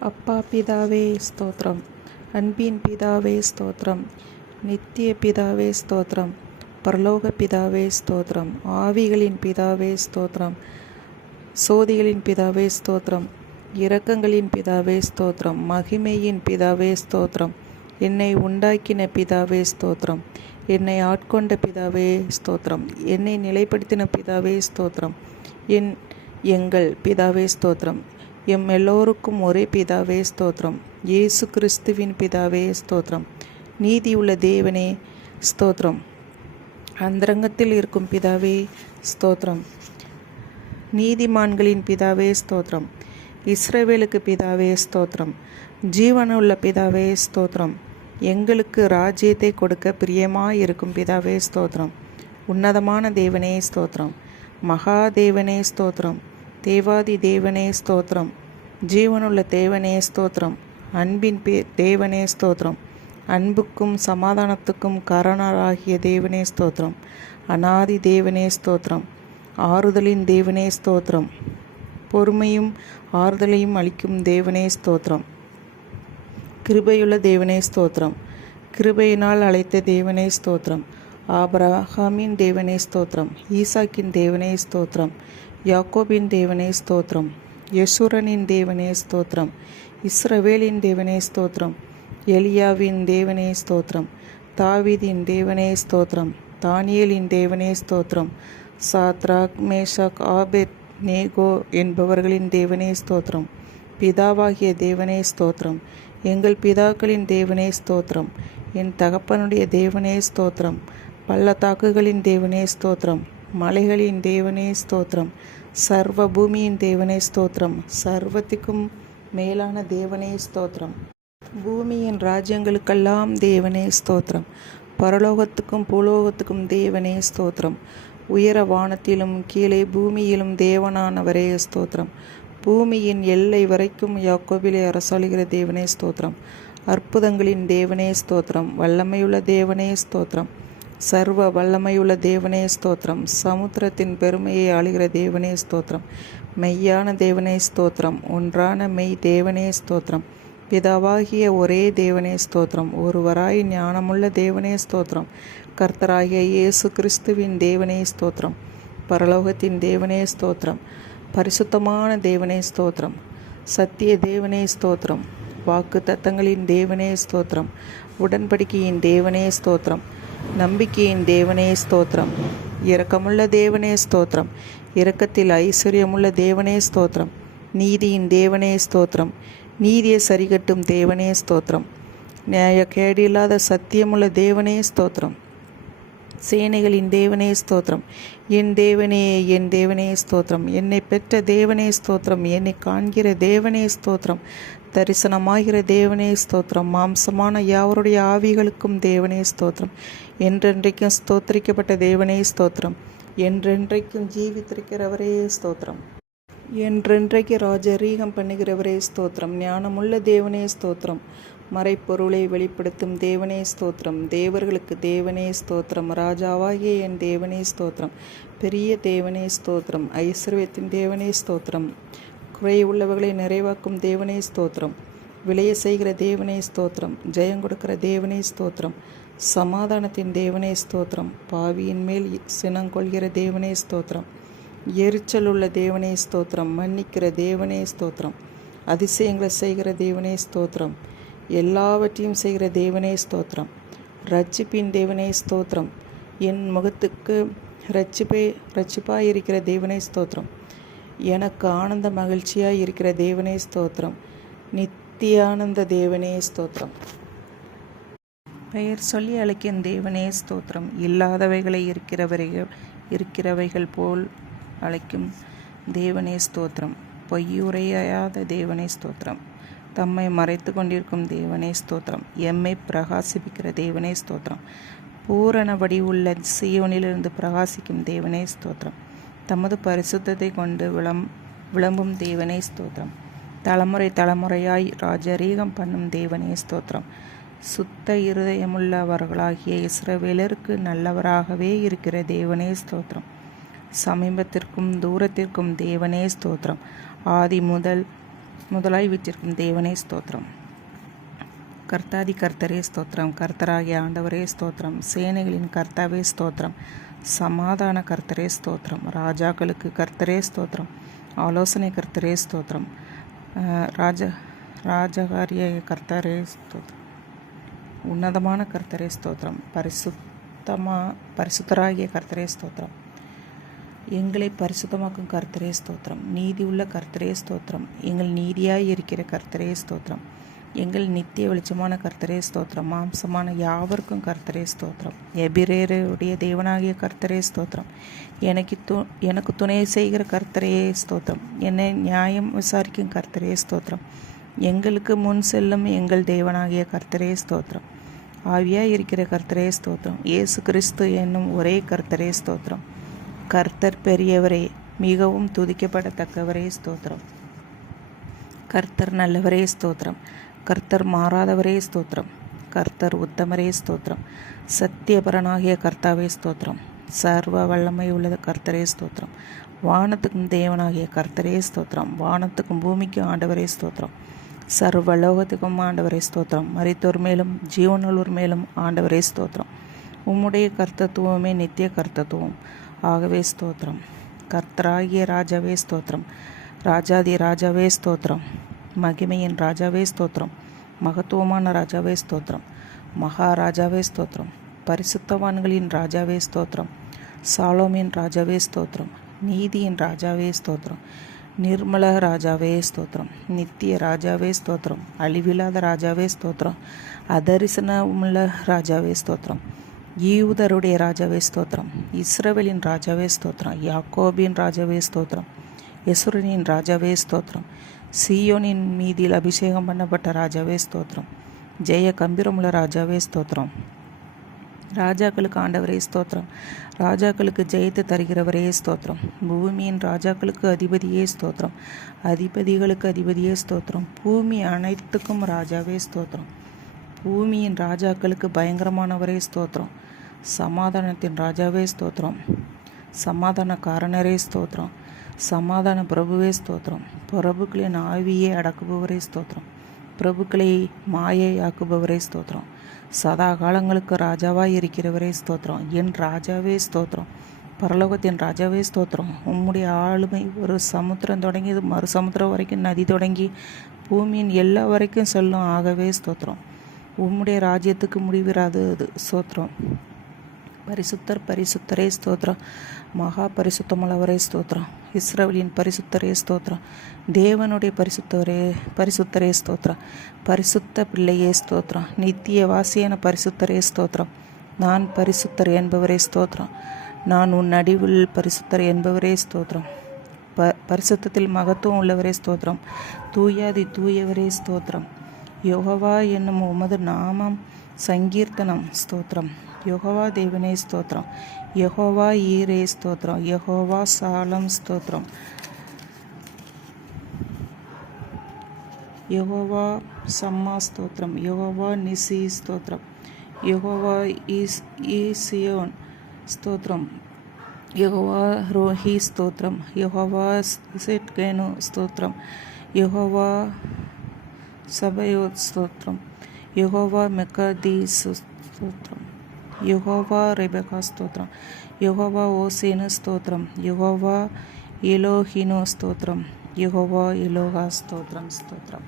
அப்பா பிதாவே ஸ்தோத்திரம் அன்பின் பிதாவே ஸ்தோத்திரம் நித்திய பிதாவே ஸ்தோத்திரம் பரலோக பிதாவே ஸ்தோத்திரம் ஆவிகளின் பிதாவே ஸ்தோத்திரம் சோதிகளின் பிதாவே ஸ்தோத்திரம் இரக்கங்களின் பிதாவே ஸ்தோத்திரம் மகிமையின் பிதாவே ஸ்தோத்திரம் என்னை உண்டாக்கின பிதாவே ஸ்தோத்திரம் என்னை ஆட்கொண்ட பிதாவே ஸ்தோத்திரம் என்னை நிலைப்படுத்தின பிதாவே ஸ்தோத்திரம் என் எங்கள் பிதாவே ஸ்தோத்திரம் எம் எல்லோருக்கும் ஒரே பிதாவே ஸ்தோத்திரம். இயேசு கிறிஸ்துவின் பிதாவே ஸ்தோத்திரம். நீதியுள்ள தேவனே ஸ்தோத்திரம். அந்தரங்கத்தில் இருக்கும் பிதாவே ஸ்தோத்திரம். நீதிமான்களின் பிதாவே ஸ்தோத்திரம். இஸ்ரவேலுக்கு பிதாவே ஸ்தோத்திரம். ஜீவனுள்ள பிதாவே ஸ்தோத்திரம். எங்களுக்கு ராஜ்யத்தை கொடுக்க பிரியமாக இருக்கும் பிதாவே ஸ்தோத்திரம். உன்னதமான தேவனே ஸ்தோத்திரம். மகாதேவனே ஸ்தோத்திரம். தேவாதி தேவனே ஸ்தோத்திரம் ஜீவனுள்ள தேவனே ஸ்தோத்திரம் அன்பின் பே தேவனே ஸ்தோத்திரம் அன்புக்கும் சமாதானத்துக்கும் கரணராகிய தேவனே ஸ்தோத்திரம் அனாதி தேவனே ஸ்தோத்திரம் ஆறுதலின் தேவனே ஸ்தோத்திரம் பொறுமையும் ஆறுதலையும் அளிக்கும் தேவனே ஸ்தோத்திரம் கிருபையுள்ள தேவனே ஸ்தோத்திரம் கிருபையினால் அழைத்த தேவனே ஸ்தோத்திரம் ஆப்ரஹாமின் தேவனே ஸ்தோத்திரம் ஈசாக்கின் தேவனே ஸ்தோத்திரம் யாக்கோபின் தேவனே ஸ்தோத்திரம் யசுரனின் தேவனே ஸ்தோத்திரம் இஸ்ரவேலின் தேவனே ஸ்தோத்திரம் எலியாவின் தேவனே ஸ்தோத்திரம் தாவிதின் தேவனே ஸ்தோத்திரம் தானியலின் தேவனே ஸ்தோத்திரம் சாத்ராக் மேஷாக் ஆபெத் நேகோ என்பவர்களின் தேவனே ஸ்தோத்திரம் பிதாவாகிய தேவனே ஸ்தோத்திரம் எங்கள் பிதாக்களின் தேவனே ஸ்தோத்திரம் என் தகப்பனுடைய தேவனே ஸ்தோத்திரம் பள்ளத்தாக்குகளின் தேவனே ஸ்தோத்திரம் மலைகளின் தேவனே ஸ்தோத்திரம். சர்வ பூமியின் தேவனே ஸ்தோத்திரம். சர்வத்திற்கும் மேலான தேவனே ஸ்தோத்திரம். பூமியின் ராஜ்யங்களுக்கெல்லாம் தேவனே ஸ்தோத்திரம். பரலோகத்துக்கும் பூலோகத்துக்கும் தேவனே ஸ்தோத்திரம். உயர வானத்திலும் கீழே பூமியிலும் தேவனானவரே ஸ்தோத்திரம். பூமியின் எல்லை வரைக்கும் யாக்கோவிலே அரசாளுகிற தேவனே ஸ்தோத்திரம். அற்புதங்களின் தேவனே ஸ்தோத்திரம். வல்லமையுள்ள தேவனே ஸ்தோத்திரம். சர்வ வல்லமையுள்ள தேவனே ஸ்தோத்திரம் சமுத்திரத்தின் பெருமையை ஆளுகிற தேவனே ஸ்தோத்திரம் மெய்யான தேவனே ஸ்தோத்திரம் ஒன்றான மெய் தேவனே ஸ்தோத்திரம் பிதாவாகிய ஒரே தேவனே ஸ்தோத்திரம் ஒருவராய் ஞானமுள்ள தேவனே ஸ்தோத்திரம் கர்த்தராகிய இயேசு கிறிஸ்துவின் தேவனே ஸ்தோத்திரம் பரலோகத்தின் தேவனே ஸ்தோத்திரம் பரிசுத்தமான தேவனே ஸ்தோத்திரம் சத்திய தேவனே ஸ்தோத்திரம் வாக்கு தத்தங்களின் தேவனே ஸ்தோத்திரம் உடன்படிக்கையின் தேவனே ஸ்தோத்திரம் நம்பிக்கையின் தேவனே ஸ்தோத்திரம். இரக்கமுள்ள தேவனே ஸ்தோத்திரம். இரக்கத்தில் ஐஸ்வர்யமுள்ள தேவனே ஸ்தோத்திரம். நீதியின் தேவனே ஸ்தோத்திரம். நீதியை சரிகட்டும் தேவனே ஸ்தோத்திரம். நியாய கேடில்லாத சத்தியமுள்ள தேவனே ஸ்தோத்திரம். சேனைகளின் தேவனே ஸ்தோத்திரம். என் தேவனே என் தேவனே ஸ்தோத்திரம். என்னை பெற்ற தேவனே ஸ்தோத்திரம். என்னை காண்கிற தேவனே ஸ்தோத்திரம். தரிசனமாகிற தேவனே ஸ்தோத்திரம். மாம்சமான யாவருடைய ஆவிகளுக்கும் தேவனே ஸ்தோத்திரம். என்றென்றைக்கும் ஸ்தோத்திரிக்கப்பட்ட தேவனே ஸ்தோத்திரம். என்றென்றைக்கும் ஜீவித்திருக்கிறவரே ஸ்தோத்திரம். என்றென்றைக்கு ராஜரீகம் பண்ணுகிறவரே ஸ்தோத்திரம். ஞானமுள்ள தேவனே ஸ்தோத்திரம். மறைப்பொருளை வெளிப்படுத்தும் தேவனே ஸ்தோத்திரம் தேவர்களுக்கு தேவனே ஸ்தோத்திரம் ராஜாவாகிய என் தேவனே ஸ்தோத்திரம் பெரிய தேவனே ஸ்தோத்திரம் ஐஸ்வர்யத்தின் தேவனே ஸ்தோத்திரம் குறை உள்ளவர்களை நிறைவாக்கும் தேவனே ஸ்தோத்திரம் விளைய செய்கிற தேவனே ஸ்தோத்திரம் ஜெயம் கொடுக்கிற தேவனே ஸ்தோத்திரம் சமாதானத்தின் தேவனே ஸ்தோத்திரம் பாவியின் மேல் சினங்கொள்கிற தேவனே ஸ்தோத்திரம் எரிச்சல் உள்ள தேவனே ஸ்தோத்திரம் மன்னிக்கிற தேவனே ஸ்தோத்திரம் அதிசயங்களை செய்கிற தேவனே ஸ்தோத்திரம் எல்லாவற்றையும் செய்கிற தேவனே ஸ்தோத்திரம். ரட்சிப்பின் தேவனே ஸ்தோத்திரம். என் முகத்துக்கு ரட்சிப்பே ரட்சிப்பாக இருக்கிற தேவனே ஸ்தோத்திரம். எனக்கு ஆனந்த மகிழ்ச்சியாக இருக்கிற தேவனே ஸ்தோத்திரம். நித்தியானந்த தேவனே ஸ்தோத்திரம். பெயர் சொல்லி அழைக்கும் தேவனே ஸ்தோத்திரம். இல்லாதவைகளை இருக்கிறவர்கள் இருக்கிறவைகள் போல் அழைக்கும் தேவனே ஸ்தோத்திரம். பொய்யுரையாத தேவனே ஸ்தோத்திரம். தம்மை மறைத்து கொண்டிருக்கும் தேவனே ஸ்தோத்திரம். எம்மை பிரகாசிப்பிக்கிற தேவனே ஸ்தோத்திரம். பூரண வடிவுள்ள சியோனிலிருந்து பிரகாசிக்கும் தேவனே ஸ்தோத்திரம். தமது பரிசுத்தத்தை கொண்டு விளம் விளம்பும் தேவனே ஸ்தோத்திரம். தலைமுறை தலைமுறையாய் ராஜரீகம் பண்ணும் தேவனே ஸ்தோத்திரம். சுத்த இருதயமுள்ளவர்களாகிய இஸ்ரவேலருக்கு நல்லவராகவே இருக்கிற தேவனே ஸ்தோத்திரம். சமீபத்திற்கும் தூரத்திற்கும் தேவனே ஸ்தோத்திரம். ஆதி முதல் முதலாய் வீற்றிருக்கும் தேவனே ஸ்தோத்திரம். கர்த்தாதி கர்த்தரே ஸ்தோத்திரம். கர்த்தராகிய ஆண்டவரே ஸ்தோத்திரம். சேனைகளின் கர்த்தாவே ஸ்தோத்திரம். சமாதான கர்த்தரே ஸ்தோத்திரம். ராஜாக்களுக்கு கர்த்தரே ஸ்தோத்திரம். ஆலோசனை கர்த்தரே ஸ்தோத்திரம். ராஜ ராஜகாரிய கர்த்தரே ஸ்தோத்திரம். உன்னதமான கர்த்தரே ஸ்தோத்திரம். பரிசுத்தமா பரிசுத்தராகிய கர்த்தரே ஸ்தோத்திரம். எங்களை பரிசுத்தமாக்கும் கர்த்தரே ஸ்தோத்திரம் நீதி உள்ள கர்த்தரே ஸ்தோத்திரம் எங்கள் நீதியாய் இருக்கிற கர்த்தரே ஸ்தோத்திரம் எங்கள் நித்திய வெளிச்சமான கர்த்தரே ஸ்தோத்திரம் மாம்சமான யாவருக்கும் கர்த்தரே ஸ்தோத்திரம் எபிரேருடைய தேவனாகிய கர்த்தரே ஸ்தோத்திரம் எனக்கு து எனக்கு துணை செய்கிற கர்த்தரே ஸ்தோத்திரம் என்னை நியாயம் விசாரிக்கும் கர்த்தரே ஸ்தோத்திரம் எங்களுக்கு முன் செல்லும் எங்கள் தேவனாகிய கர்த்தரே ஸ்தோத்திரம் ஆவியாக இருக்கிற கர்த்தரே ஸ்தோத்திரம் இயேசு கிறிஸ்து என்னும் ஒரே கர்த்தரே ஸ்தோத்திரம் கர்த்தர் பெரியவரே மிகவும் துதிக்கப்படத்தக்கவரே ஸ்தோத்திரம். கர்த்தர் நல்லவரே ஸ்தோத்திரம். கர்த்தர் மாறாதவரே ஸ்தோத்திரம். கர்த்தர் உத்தமரே ஸ்தோத்திரம். சத்தியபரனாகிய கர்த்தாவே ஸ்தோத்திரம். சர்வ வல்லமை உள்ளது கர்த்தரே ஸ்தோத்திரம். வானத்துக்கும் தேவனாகிய கர்த்தரே ஸ்தோத்திரம். வானத்துக்கும் பூமிக்கும் ஆண்டவரே ஸ்தோத்திரம். சர்வ லோகத்துக்கும் ஆண்டவரே ஸ்தோத்திரம். மரித்தோர் மேலும் ஜீவனுள்ளோர் மேலும் ஆண்டவரே ஸ்தோத்திரம். உம்முடைய கர்த்தத்துவமே நித்திய கர்த்தத்துவம். ஆகவே ஸ்தோத்திரம் கர்த்தராகிய ராஜாவே ஸ்தோத்திரம் ராஜாதி ராஜாவே ஸ்தோத்திரம் மகிமையின் ராஜாவே ஸ்தோத்திரம் மகத்துவமான ராஜாவே ஸ்தோத்திரம் மகாராஜாவே ஸ்தோத்திரம் பரிசுத்தவான்களின் ராஜாவே ஸ்தோத்திரம் சாலோமின் ராஜாவே ஸ்தோத்திரம் நீதியின் ராஜாவே ஸ்தோத்திரம் நிர்மல ராஜாவே ஸ்தோத்திரம் நித்திய ராஜாவே ஸ்தோத்திரம் அழிவில்லாத ராஜாவே ஸ்தோத்திரம் அதரிசனமுள்ள ராஜாவே ஸ்தோத்திரம் ஈவுதருடைய ராஜாவே ஸ்தோத்திரம். இஸ்ரவேலின் ராஜாவே ஸ்தோத்திரம். யாக்கோபின் ராஜாவே ஸ்தோத்திரம். யசுரனின் ராஜாவே ஸ்தோத்திரம். சியோனின் மீதில் அபிஷேகம் பண்ணப்பட்ட ராஜாவே ஸ்தோத்திரம். ஜெய கம்பீரமுள்ள ராஜாவே ஸ்தோத்திரம். ராஜாக்களுக்கு ஆண்டவரே ஸ்தோத்திரம். ராஜாக்களுக்கு ஜெயத்தை தருகிறவரே ஸ்தோத்திரம். பூமியின் ராஜாக்களுக்கு அதிபதியே ஸ்தோத்திரம். அதிபதிகளுக்கு அதிபதியே ஸ்தோத்திரம். பூமி அனைத்துக்கும் ராஜாவே ஸ்தோத்திரம். பூமியின் ராஜாக்களுக்கு பயங்கரமானவரே ஸ்தோத்திரம். சமாதானத்தின் ராஜாவே ஸ்தோத்திரம். சமாதான காரணரே ஸ்தோத்திரம். சமாதான பிரபுவே ஸ்தோத்திரம். பிரபுக்களின் ஆவியை அடக்குபவரே ஸ்தோத்திரம். பிரபுக்களை மாயை ஆக்குபவரே ஸ்தோத்திரம். சதா காலங்களுக்கு ராஜாவாய் இருக்கிறவரே ஸ்தோத்திரம். என் ராஜாவே ஸ்தோத்திரம். பரலோகத்தின் ராஜாவே ஸ்தோத்திரம். உம்முடைய ஆளுமை ஒரு சமுத்திரம் தொடங்கி மறு சமுத்திரம் வரைக்கும் நதி தொடங்கி பூமியின் எல்லா வரைக்கும் செல்லும் ஆகவே ஸ்தோத்திரம். உம்முடைய ராஜ்யத்துக்கு முடிவிராது அது. ஸ்தோத்திரம். பரிசுத்தர் பரிசுத்தரே ஸ்தோத்திரம். மகா பரிசுத்தமுள்ளவரே ஸ்தோத்திரம். இஸ்ரேலின் பரிசுத்தரே ஸ்தோத்திரம். தேவனுடைய பரிசுத்தரே பரிசுத்தரே ஸ்தோத்திரம். பரிசுத்த பிள்ளையே ஸ்தோத்திரம். நித்திய வாசியான பரிசுத்தரே ஸ்தோத்திரம். நான் பரிசுத்தர் என்பவரே ஸ்தோத்திரம். நான் உன் நடிவில் பரிசுத்தர் என்பவரே ஸ்தோத்திரம். ப பரிசுத்தத்தில் மகத்துவம் உள்ளவரே ஸ்தோத்திரம். தூயாதி தூயவரே ஸ்தோத்திரம். யோகவா என்னும் உமது நாமம் சங்கீர்த்தனம் ஸ்தோத்திரம் யெகோவா தேவனே ஸ்தோத்திரம் யெகோவா ஈரே ஸ்தோத்திரம் யெகோவா சாலம் ஸ்தோத்திரம் யெகோவா சம்மா ஸ்தோத்திரம் யெகோவா நிசி ஸ்தோத்திரம் யெகோவா ஈஸ் ஈசியோன் ஸ்தோத்திரம் யெகோவா ரோஹி ஸ்தோத்திரம் யெகோவா இசெட்கேனு ஸ்தோத்திரம் யெகோவா சபயோத் ஸ்தோத்திரம் யெகோவா மெக்கதீஸ் ஸ்தோத்திரம் யெகோவா ரெபெகா ஸ்தோத்திரம் யெகோவா ஓசேனு ஸ்தோத்திரம் யெகோவா எலோஹினு ஸ்தோத்திரம் யெகோவா எலோகா ஸ்தோத்திரம் ஸ்தோத்திரம்